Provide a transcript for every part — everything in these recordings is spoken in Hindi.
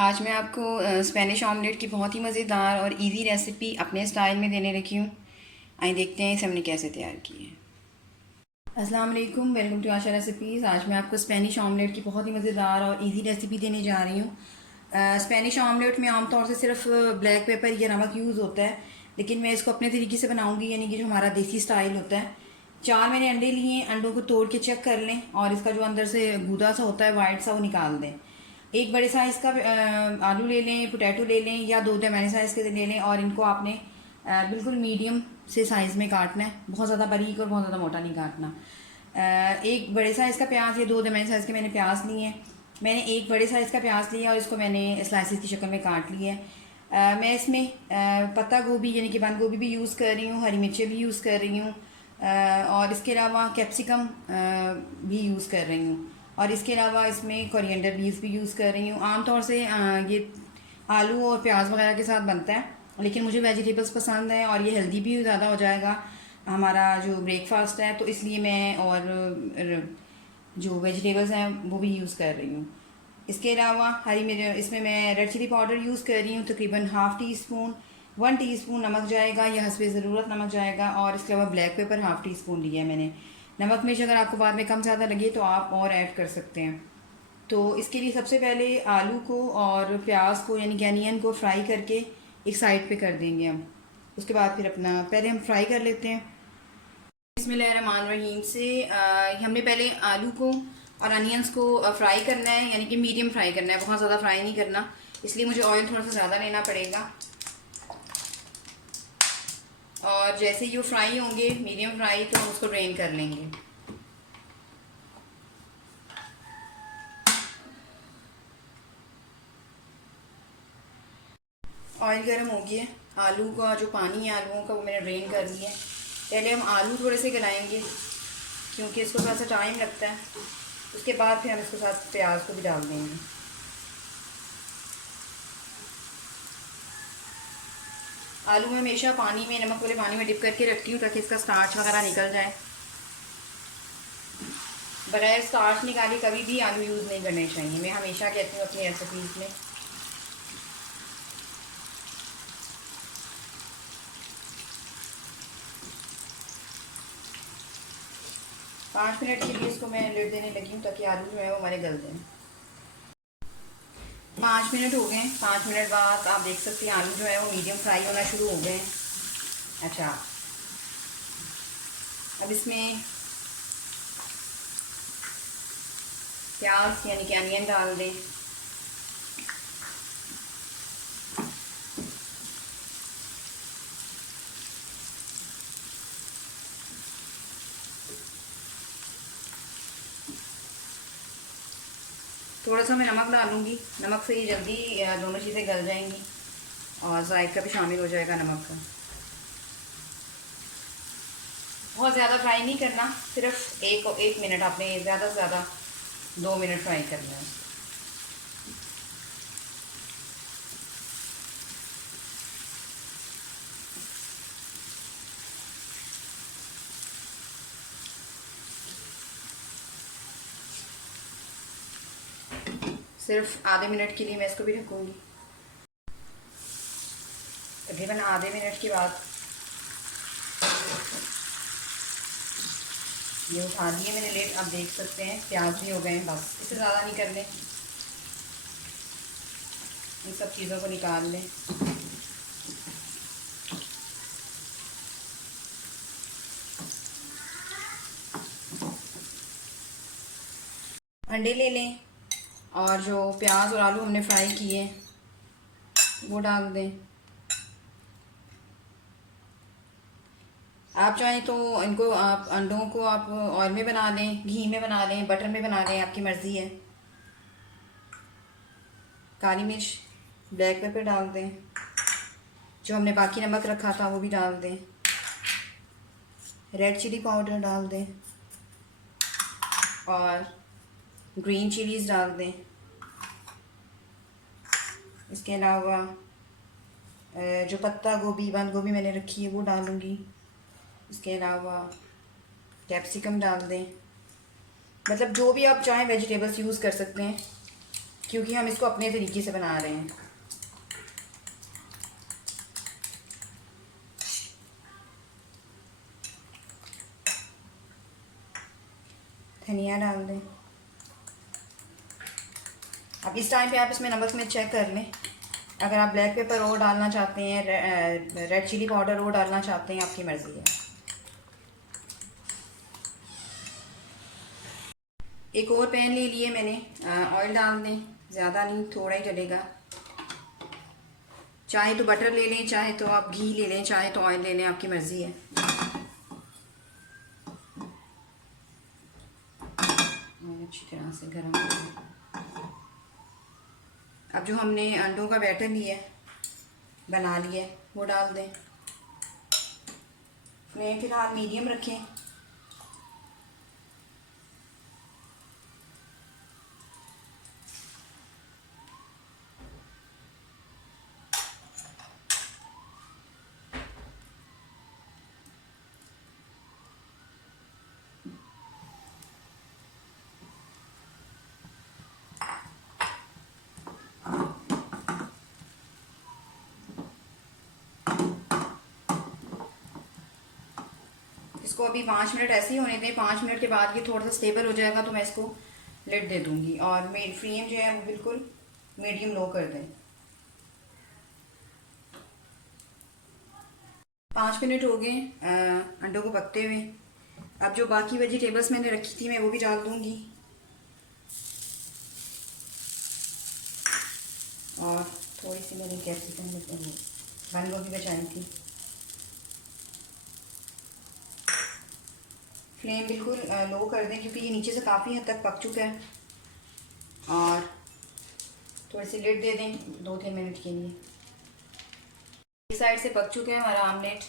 आज मैं आपको स्पेनिश ऑमलेट की बहुत ही मज़ेदार और इजी रेसिपी अपने स्टाइल में देने रखी हूँ। आइए देखते हैं इसे हमने कैसे तैयार की है। अस्सलाम वालेकुम, वेलकम टू आशा रेसिपीज़। आज मैं आपको स्पेनिश ऑमलेट की बहुत ही मज़ेदार और इजी रेसिपी देने जा रही हूँ। स्पेनिश ऑमलेट में आमतौर से सिर्फ ब्लैक पेपर या नमक यूज़ होता है, लेकिन मैं इसको अपने तरीके से बनाऊँगी, यानी कि जो हमारा देसी स्टाइल होता है। 4 मैंने अंडे लिए हैं। अंडों को तोड़ के चेक कर लें और इसका जो अंदर से गूदा सा होता है वाइट सा, वो निकाल दें। एक बड़े साइज़ का आलू ले लें, पोटैटो ले लें या दो दरमियाने साइज़ के ले लें और इनको आपने बिल्कुल मीडियम से साइज़ में काटना है। बहुत ज़्यादा बारीक और बहुत ज़्यादा मोटा नहीं काटना। एक बड़े साइज़ का प्याज या दो दरमियाने साइज़ के मैंने प्याज लिए हैं। मैंने एक बड़े साइज़ का प्याज लिया और इसको मैंने स्लाइसिस की शक्ल में काट लिया है। मैं इसमें पत्ता गोभी यानी कि बंद गोभी भी यूज़ कर रही हूँ, हरी मिर्चें भी यूज़ कर रही हूँ और इसके अलावा कैप्सिकम भी यूज़ कर रही हूँ और इसके अलावा इसमें कोरिएंडर लीव्स भी यूज़ कर रही हूँ। आमतौर से ये आलू और प्याज वगैरह के साथ बनता है, लेकिन मुझे वेजिटेबल्स पसंद है और ये हेल्दी भी ज़्यादा हो जाएगा हमारा जो ब्रेकफास्ट है, तो इसलिए मैं और जो वेजिटेबल्स हैं वो भी यूज़ कर रही हूँ। इसके अलावा हरी मिर्च, इसमें मैं रेड चिली पाउडर यूज़ कर रही हूँ, तकरीबन हाफ़ टी स्पून। 1 टीस्पून नमक जाएगा या हस्बे ज़रूरत नमक जाएगा और इसके अलावा black pepper half tea spoon लिया है मैंने। नमक मिर्च अगर आपको बाद में कम ज़्यादा लगे तो आप और ऐड कर सकते हैं। तो इसके लिए सबसे पहले आलू को और प्याज को यानी कि अनियन को फ्राई करके एक साइड पे कर देंगे हम। उसके बाद फिर अपना पहले हम फ्राई कर लेते हैं। बिस्मिल्लाहिर्रहमानिर्रहीम से हमने पहले आलू को और अनियंस को फ्राई करना है, यानी कि मीडियम फ्राई करना है, बहुत ज़्यादा फ्राई नहीं करना, इसलिए मुझे ऑयल थोड़ा सा ज़्यादा लेना पड़ेगा। और जैसे ही वो फ्राई होंगे मीडियम फ्राई, तो हम उसको ड्रेन कर लेंगे। ऑयल गर्म हो गया। आलू का जो पानी है आलूओं का वो मैंने ड्रेन कर लिया है। पहले हम आलू थोड़े से गलाएंगे क्योंकि इसको थोड़ा सा टाइम लगता है। उसके बाद फिर हम इसके साथ प्याज को भी डाल देंगे। आलू में हमेशा पानी में, नमक वाले पानी में डिप करके रखती हूँ ताकि इसका स्टार्च वगैरह निकल जाए। बगैर स्टार्च निकाले कभी भी आलू यूज़ नहीं करने चाहिए, मैं हमेशा कहती हूँ अपनी रेसिपीज़ में। 5 मिनट के लिए इसको मैं लिड देने लगी हूँ ताकि आलू जो है वो हमारे गल जाए। 5 मिनट हो गए। 5 मिनट बाद आप देख सकते हैं आलू जो है वो मीडियम फ्राई होना शुरू हो गए। अच्छा, अब इसमें प्याज यानी कि अनियन डाल दें। थोड़ा सा मैं नमक डालूंगी, नमक से ही जल्दी दोनों चीज़ें गल जाएंगी और जायका भी शामिल हो जाएगा नमक का। बहुत ज़्यादा फ्राई नहीं करना, सिर्फ एक मिनट, आपने ज़्यादा से ज़्यादा 2 मिनट फ्राई करना है। सिर्फ आधे मिनट के लिए मैं इसको भी ढकूँगी। तकरीबन आधे मिनट के बाद ये उठा दिए मैंने लिड। अब देख सकते हैं प्याज भी हो गए हैं, बस इससे ज़्यादा नहीं कर लें। इन सब चीज़ों को निकाल लें। अंडे ले लें और जो प्याज और आलू हमने फ्राई किए वो डाल दें। आप चाहें तो इनको, आप अंडों को आप ऑयल में बना लें, घी में बना लें, बटर में बना लें, आपकी मर्ज़ी है। काली मिर्च, ब्लैक पेपर डाल दें। जो हमने बाकी नमक रखा था वो भी डाल दें। रेड चिली पाउडर डाल दें और ग्रीन चिलीज़ डाल दें। इसके अलावा जो पत्ता गोभी, बंद गोभी मैंने रखी है वो डालूँगी। इसके अलावा कैप्सिकम डाल दें। मतलब जो भी आप चाहें वेजिटेबल्स यूज़ कर सकते हैं। क्योंकि हम इसको अपने तरीके से बना रहे हैं। धनिया डाल दें। अब इस टाइम पे आप इसमें नमक में चेक कर लें। अगर आप ब्लैक पेपर और डालना चाहते हैं, रेड चिली पाउडर और डालना चाहते हैं, आपकी मर्ज़ी है। एक और पैन ले लिए मैंने, ऑयल डाल दें, ज़्यादा नहीं, थोड़ा ही चलेगा। चाहे तो बटर ले लें, चाहे तो आप घी ले लें, चाहे तो ऑयल ले लें, आपकी मर्ज़ी है। और अच्छी तरह से गर्म करें। अब जो हमने अंडों का बैटर लिया बना लिया वो डाल दें। फ्लेम फिलहाल मीडियम रखें। इसको अभी 5 मिनट ऐसे ही होने दें। 5 मिनट के बाद ये थोड़ा सा स्टेबल हो जाएगा तो मैं इसको लिड दे दूंगी और मेरी फ्लेम जो है वो बिल्कुल मीडियम लो कर दें। 5 मिनट हो गए अंडों को पकते हुए। अब जो बाकी वेजिटेबल्स मैंने रखी थी मैं वो भी डाल दूंगी और थोड़ी सी मैंने कैप्सिकम बंद गोभी बचाई थी। फ्लेम बिल्कुल लो कर दें क्योंकि ये नीचे से काफ़ी हद तक पक चुका है। और थोड़ी सी लिड दे दें 2-3 मिनट के लिए। एक साइड से पक चुका है हमारा आमलेट,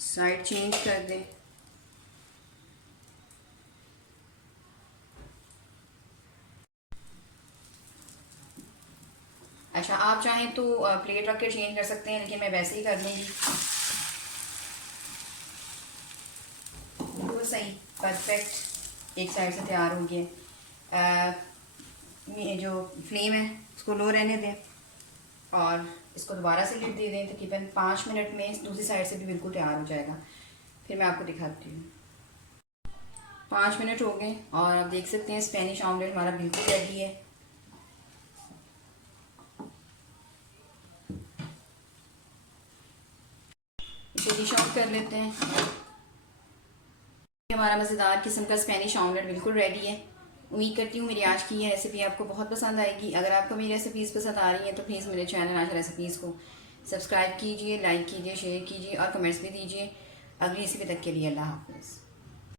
साइड चेंज कर दें। अच्छा, आप चाहें तो प्लेट रख कर चेंज कर सकते हैं, लेकिन मैं वैसे ही कर लूँगी। बिल्कुल सही, परफेक्ट, एक साइड से तैयार हो गया। ये जो फ्लेम है उसको लो रहने दें और इसको दोबारा से लिड दे दें। तकरीबन 5 मिनट में दूसरी साइड से भी बिल्कुल तैयार हो जाएगा। फिर मैं आपको दिखाती हूँ। 5 मिनट हो गए और आप देख सकते हैं स्पेनिश ऑमलेट हमारा बिल्कुल रेडी है। इसे डिश आउट कर लेते हैं। हमारा मज़ेदार किस्म का स्पेनिश ऑमलेट बिल्कुल रेडी है। उम्मीद करती हूँ मेरी आज की ये रेसिपी आपको बहुत पसंद आएगी। अगर आपको मेरी रेसिपीज़ पसंद आ रही हैं तो प्लीज़ मेरे चैनल आशा रेसिपीज़ को सब्सक्राइब कीजिए, लाइक कीजिए, शेयर कीजिए और कमेंट्स भी दीजिए। अगली रेसिपी तक के लिए अल्लाह हाफ़िज़।